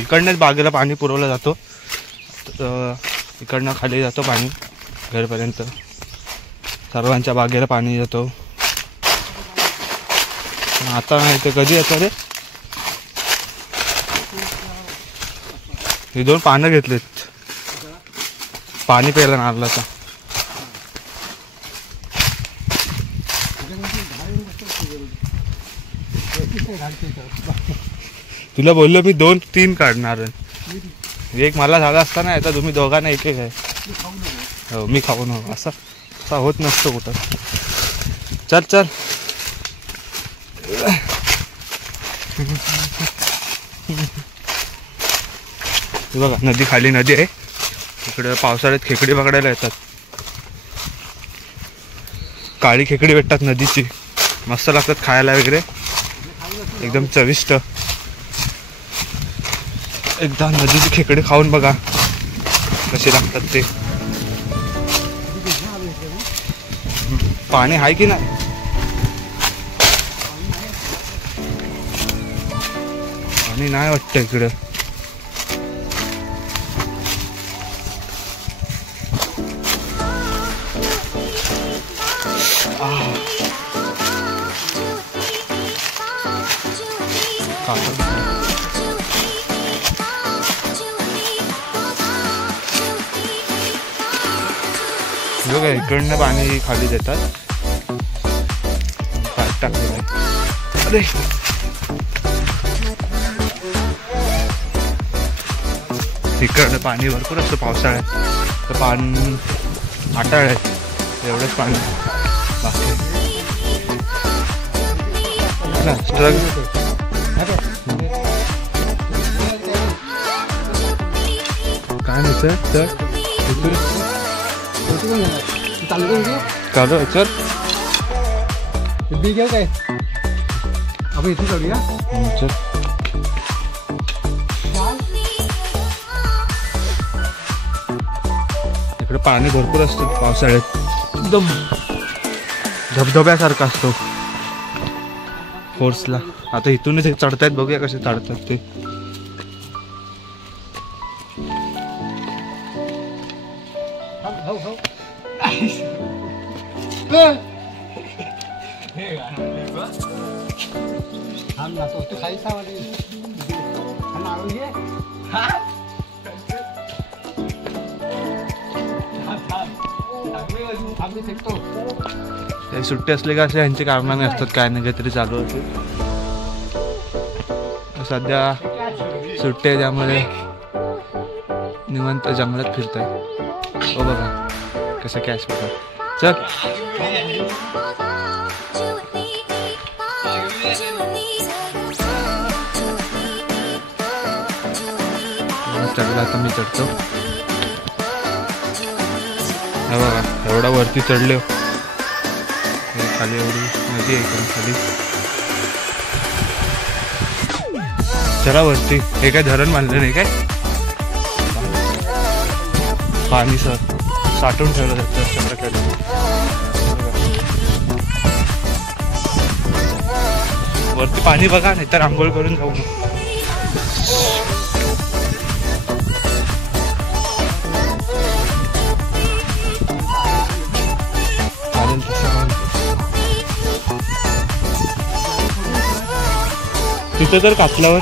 इकडनंच बागेला पाणी पुरवलं जातो. इकडनं खाली जातो पाणी घरपर्यंत. सर्वांच्या बागेला पाणी जातो. आता नाही ते कधी येतं रे. हे 2 पानं घेतलेत. पाणी प्यायला नारळाचा. तुला बोललो मी 2-3 काढणार. एक मला झाला असता ना. आता तुम्ही दोघांना एक आहे. हो मी खाऊ नको असं होत नसतो कुठं. चल चल. बघा नदी खाली नदी आहे. इकडे पावसाळ्यात खेकडी पकडायला येतात. काळी खेकडी भेटतात नदीची. मस्त लागतात खायला वगैरे. एकदम चविष्ट. एकदा नदीची खेकडे खाऊन बघा कसे लागतात ते. पाणी आहे की नाही. पाणी नाही वाटतं इकडं. बघा इकडनं पाणी खाली देतात. टाकलेलं आहे. अरे इकडनं पाणी भरपूर असतं पावसाळ्यात. तर पाणी आटाळ्यात एवढंच पाणी. बाकी ट्रक काय नाही सर. चालू आहे सर. काय आपण इथे जाऊया. इकडे पाणी भरपूर असतं पावसाळ्यात. एकदम धबधब्यासारखा असतो फोर्सला. आता इथूनच चढतायत. बघूया कसे चढतात ते. सुट्टी असले का असे यांचे कारनामे असतात. काय नाही काहीतरी चालू होते. सध्या सुट्टी आहे त्यामुळे निवांत जंगलात फिरताय. हो बघा कसं कॅश बघा. चल चढला. आता मी चढतो. हे बघा एवढा वरती चढले. खाली एवढी नदी आहे इकडून खाली. चला वरती. हे काय धरण बांधलं नाही काय. पाणी सर साठवून ठेवलं जातं अशा प्रकारे. वरती पाणी बघा नाही तर आंघोळ करून जाऊ. तिथं तर कापल्यावर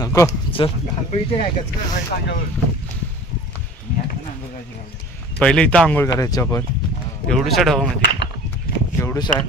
नको चल. पहिले इथं आंघोळ करायची आपण. एवढूसा ढवामध्ये एवढूच आहे.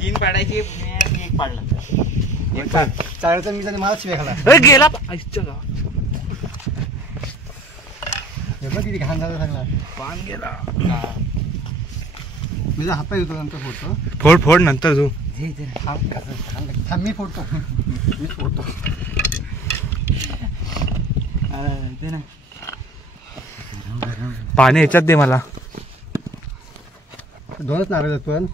3 पाडायची. एक पाडला. चाळचा मी मला शिवाय खाला. गेला आईच्या गावात. किती घाण झाला सगळा. पान गेला. मी हात येतो नंतर फोडतो. फोड फोड नंतर तू. थांब मी फोडतो. मी फोडतो. सांगते ना पाणी ह्याच्यात दे मला. दोनच नारळ आहेत पण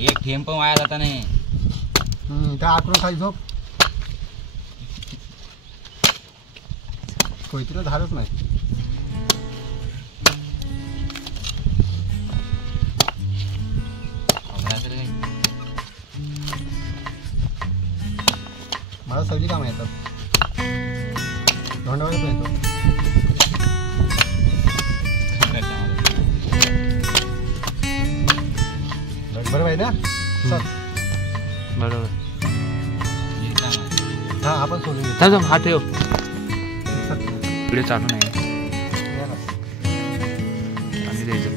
एक थेंब पण वाया जाता नाही. त्या आकरून खाली झोप. कोयतीला झालंच नाही. मला सगळी कामं येतात. धोंडावळी पण येतो. बरोबर आहे ना सर? बरोबर. हा आपण सोडून घेतो. थांब हा ठेव. व्हिडिओ चालू नाही. पाणी द्यायचं.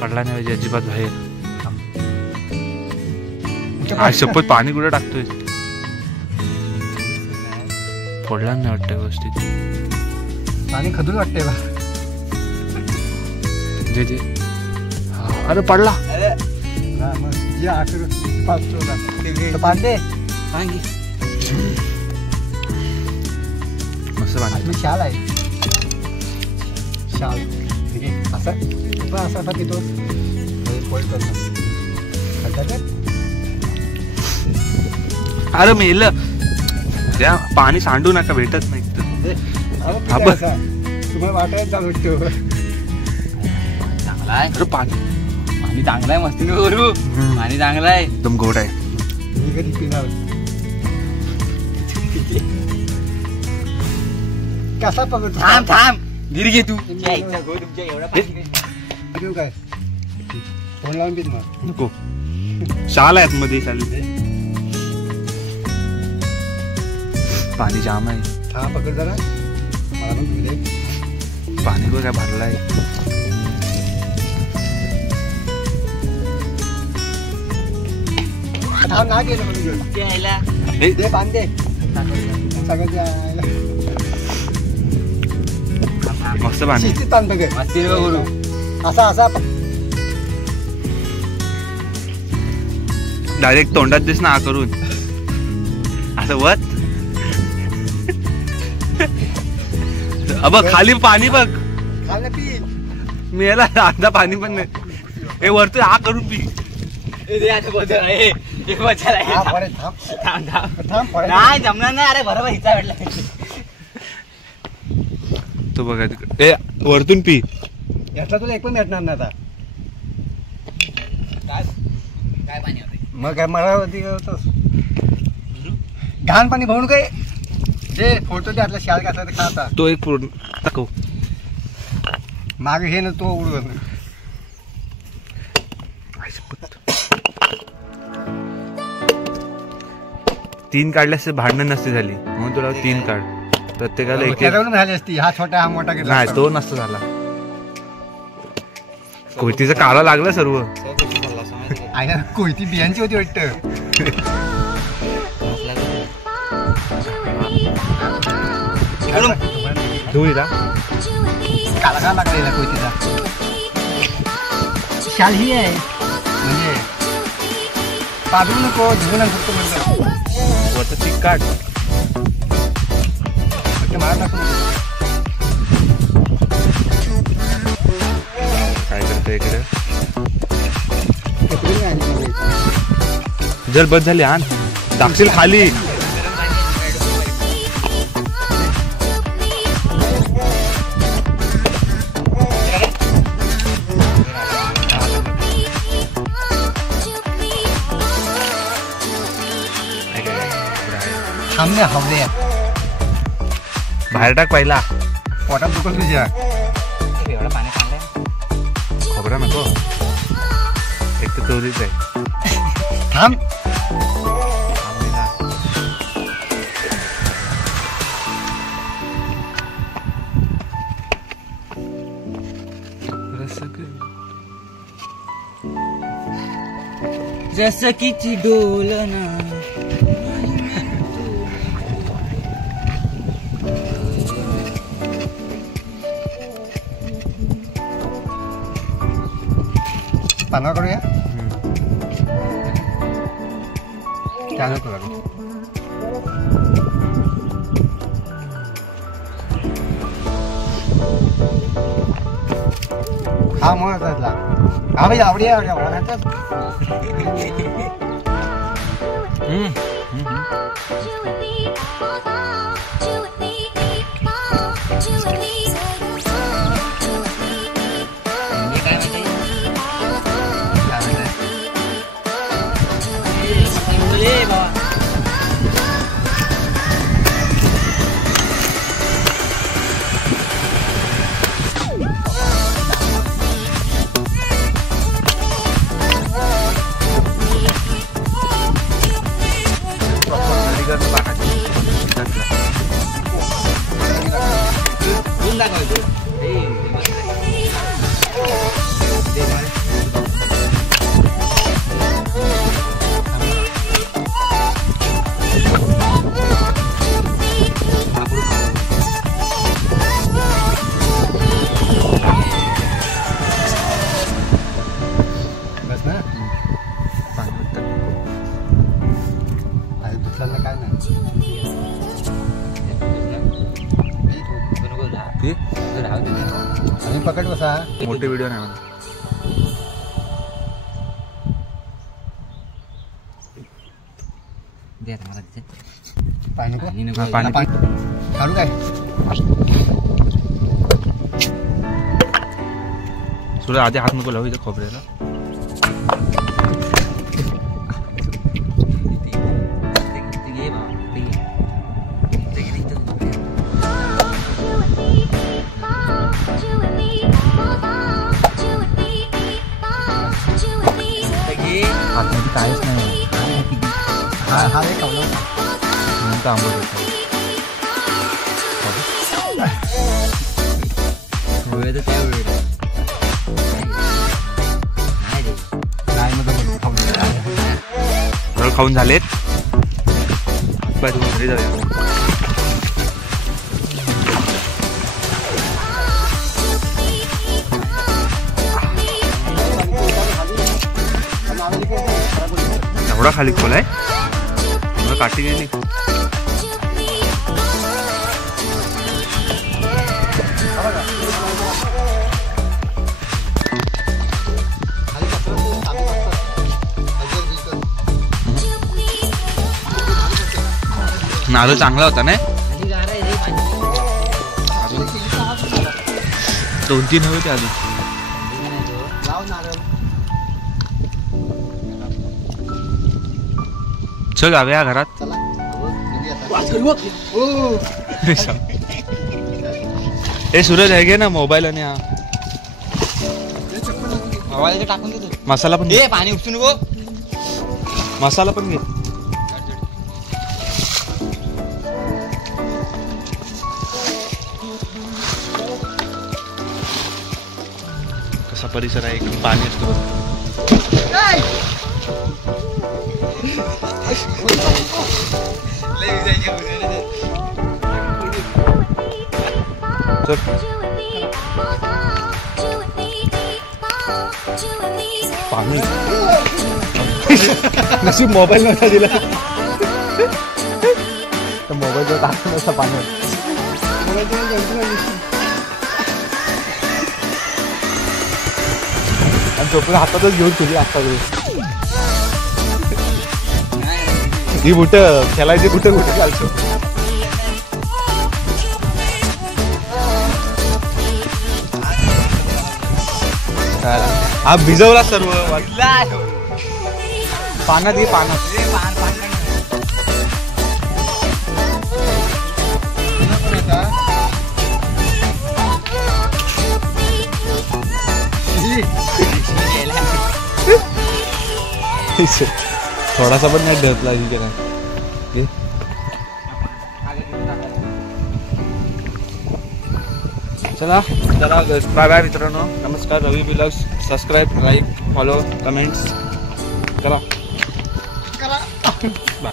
पडला नाही पाहिजे अजिबात बाहेर. आज शपथ पाणी कुठे टाकतोय? पडला नाही वाटतं व्यवस्थित. पाणी खदून वाटते बा. जे जे अरे पडला. मग जे आकर पांडे मस्त पाणी. शाल आहे. शाल ठीक आहे. असा असा पितो पोळी करतो. अरे मेल त्या पाणी सांडू नका भेटत नाही. तुम्हाला वाटायला चालू वाटतो. चांगला आहे. अरे पाणी पाणी चांगलं आहे. मस्ती नको करू. पाणी चांगलं आहे. एकदम गोड आहे. मी कधी पिणार कसा पकडतो? थांब थांब गिरी घे तू. तुमच्या एवढा पाणी घेऊ काय फोन लावून पी तुम्हाला. नको शाल आहेत मध्ये चालले. पाणी जाम आहे. हा पकड जरा. मला पण तुम्ही दे. पाणी बघ काय भरलाय. हा ना गेलं म्हणून घेऊन. यायला दे पाणी दे. सगळं द्यायला. मस्त पाणी. शिस्तीत पाणी बघ. मस्ती नको करू. असा असा डायरेक्ट तोंडात दिस ना करून असं वत. अब खाली पाणी बघ. खाल्लं पी. मी याला अर्धा पाणी पण नाही. हे वरती हा करून पी. हा, परे, थांब. थांब, परे. नाही जमणार नाही. अरे बरोबर हिचा भेटला. तो बघा तिकडे. ए वरतून पी. यातला तुला एक पण भेटणार नाही आता. काय पाणी होते मग काय मला घाण पाणी भरून काय जे फोटो त्यातला शाल कसा ते खाता. तो एक पूर्ण दाखव. मागे हे ना तो उडवत. तीन काढल्यास भांडण नसते झाली म्हणून तुला तीन काढ. प्रत्येकाला एक एक. झाली असती. हा छोटा हा मोठा घेतला नाही तो नसता झाला. कोयतीचा काळा लागला सर्व. आहे ना. कोयती बियांची होती वाटतं. धुळीला काला का लागला कोयतीचा. शाल ही आहे म्हणजे पाडू नको धुवू नको फक्त म्हणलं. वरचं ती काढ. मला टाकू नको. काय करतोय इकडे. कपडे नाही आणले मला. जर बस झाली आण टाकशील खाली. थांबणे हवले बाहेर टाक पहिला. पोटात दुखत तुझ्या. एवढं पाणी चांगलं आहे. खोबरा नको. एक तर चोरीच आहे. थांब. जसं की डोलना. पानावर करूया त्यानं करू हा मग हा भाई आवडी पकड बसा मोठे व्हिडिओ नाही मला पाणी नको पाणी काढू काय सूर्य आधी हात नको लावू इथे खोबऱ्याला आतमध्ये काहीच नाही हा रे खाऊ आंबट होतं खाऊन झालेत तुम्ही घरी जाऊया एवढा खाली खोल आहे मला काठी गेली नारळ चांगला होता ना 2-3 हवे ते आधी चल जाऊया घरात हे सूरज आहे गे ना मोबाईल आणि हा टाकून देतो मसाला पण ए पाणी उपसून नको मसाला पण घे कसा परिसर आहे एकदम पाणी असतो पाणी नशीब मोबाईल नव्हता दिला तर मोबाईलवर टाकून असं पाणी आणि झोपून हातातच घेऊन तुझी आता ही बुट खेळायची कुठे कुठे चालतो हा भिजवला सर्व पाण्यात घे पाण्यात थोडासा पण नाही ढकला तिथे नाही चला चला बाय बाय मित्रांनो नमस्कार Ravi blogs subscribe like follow comments चला बाय